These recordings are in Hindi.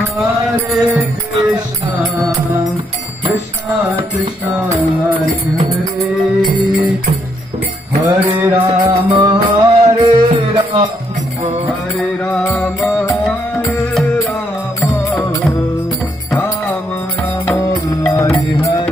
Hare Krishna, Krishna Krishna Hare Hare, Hare Rama, Hare Rama, Hare Rama, Hare Rama, Rama Rama, Hare Hare.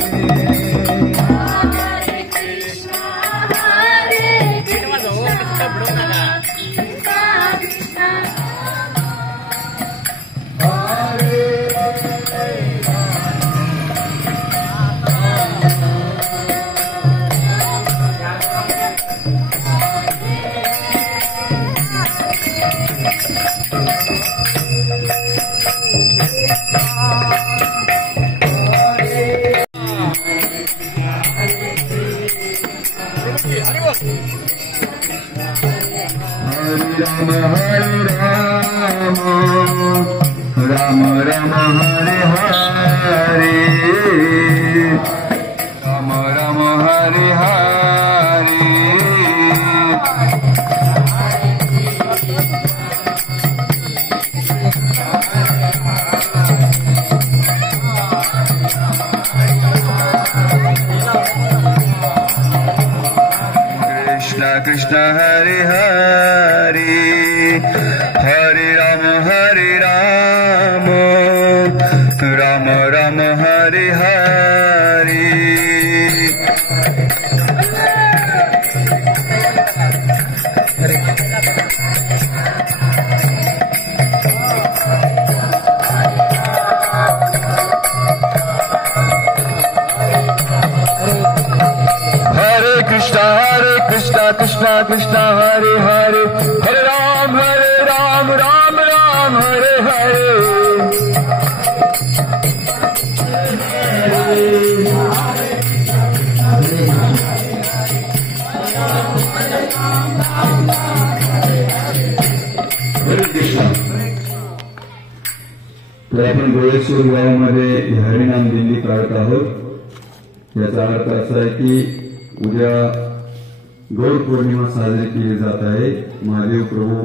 Rama Rama Hare Hare, Rama Rama Hare Hare, Krishna Krishna Hare Hare, Hare Rama Hare Rama, Rama Rama Hare Hare. Hare Krishna, Krishna Krishna Hare Hare, Hare Ram, Ram Ram Hare Hare. तर आपण गोळेश्वर गावामध्ये हरिनाम दिंडी काढत आहोत. याचा अर्थ असा आहे की उद्या गौर पौर्णिमा साजरी केली जात आहे. महादेव प्रभू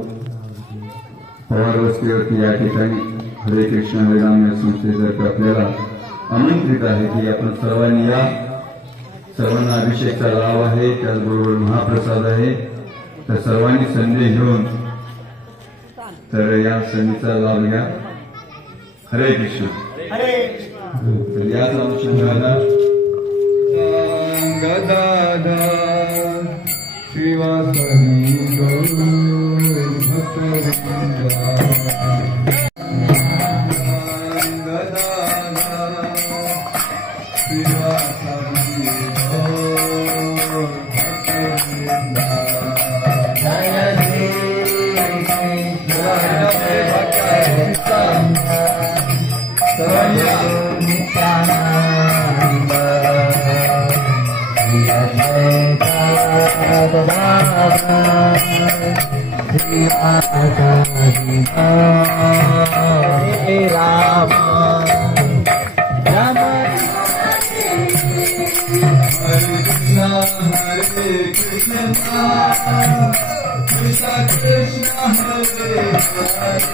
पवार वस्तीवरती या ठिकाणी हरे कृष्ण हरिनाम या संस्थेतर्फे आपल्याला आमंत्रित आहे की आपण सर्वांनी या. सर्वांना अभिषेकचा लाभ आहे, त्याचबरोबर महाप्रसाद आहे. तर सर्वांनी संधी घेऊन तर या संधीचा लाभ घ्या. हरे कृष्ण. याच अनुषंगाने गदाधर श्रीवासरी गौर भक्तवृंद Hare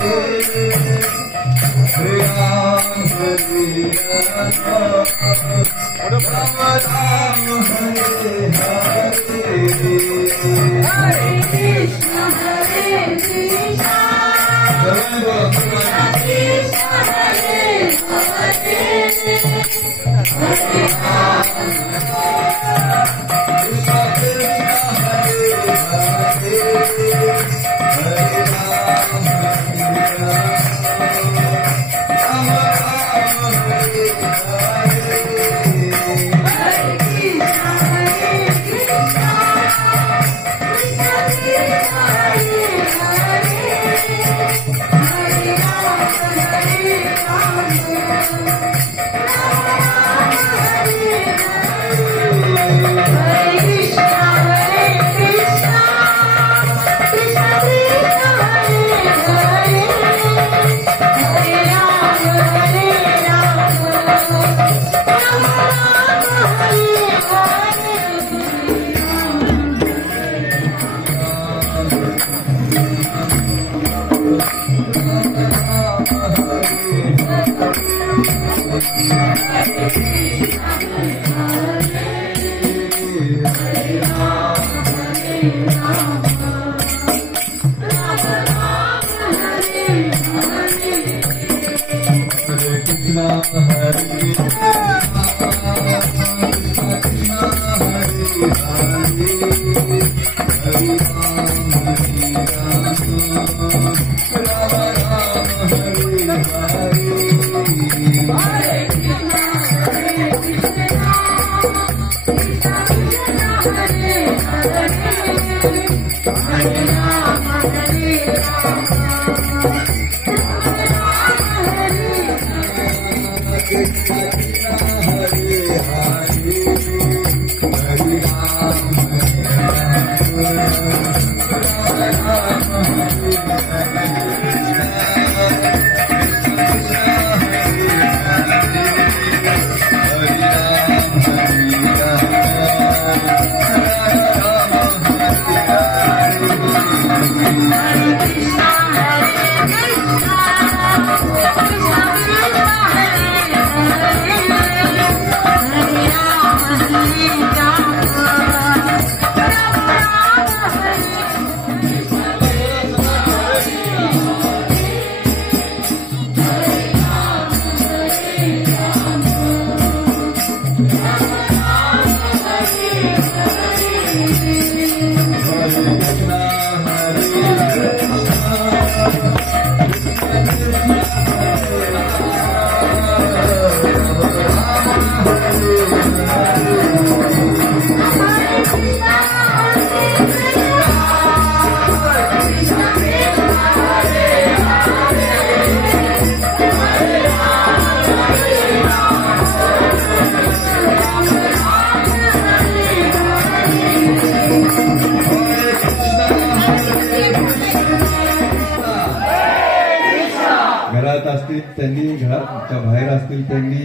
त्यांनी घराच्या बाहेर असतील, त्यांनी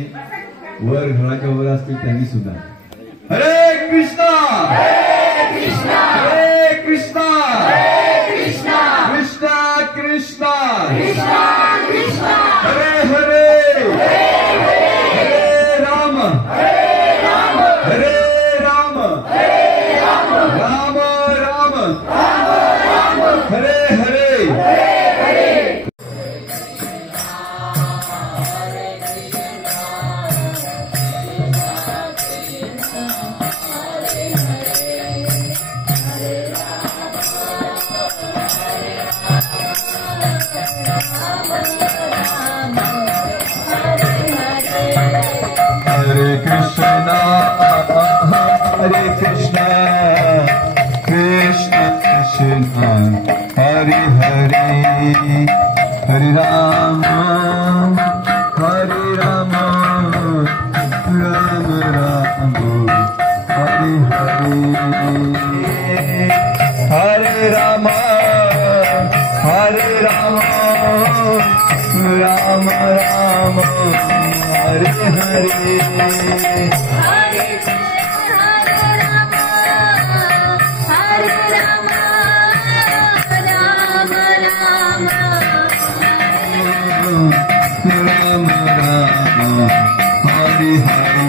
वर घराच्या वर असतील, त्यांनी सुद्धा हरे कृष्णा हरे कृष्णा हरे कृष्णा कृष्णा कृष्णा कृष्णा हरे हरे हरे राम हरे Ram Ram Ram Hare Hare Hare Hare Hare Rama Hare Rama Rama Rama Hare Hare Hare Rama Hare Rama Rama Rama Hare Hare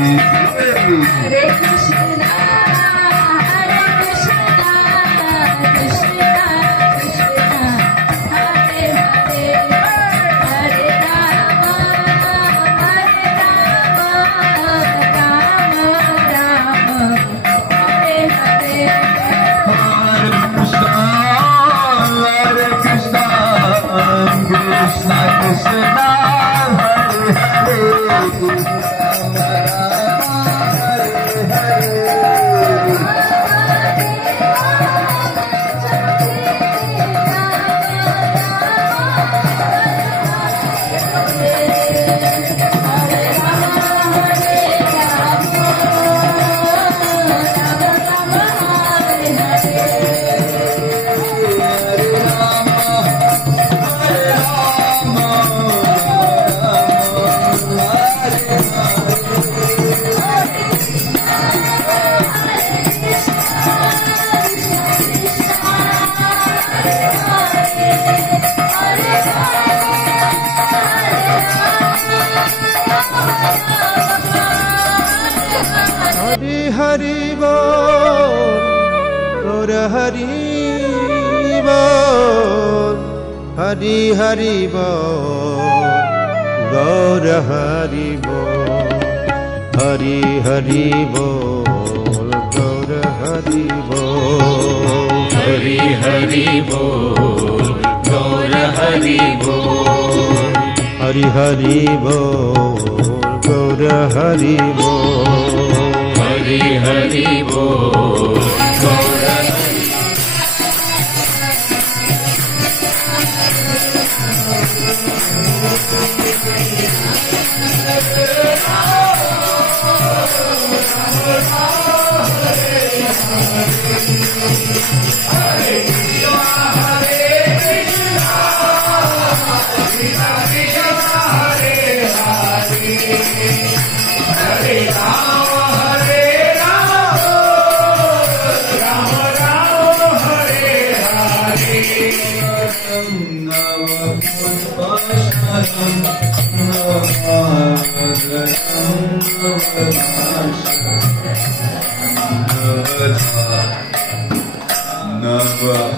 Hari Bol, Gaura Hari Bol, Hari Hari Bol, Gaura Hari Bol, Hari Hari Bol, Gaura Hari Bol, Hari Hari Bol, Gaura Hari Bol, Hari Hari Bol, Gaura Hari Bol. Hari Hari Bol, Gaura Hari Nava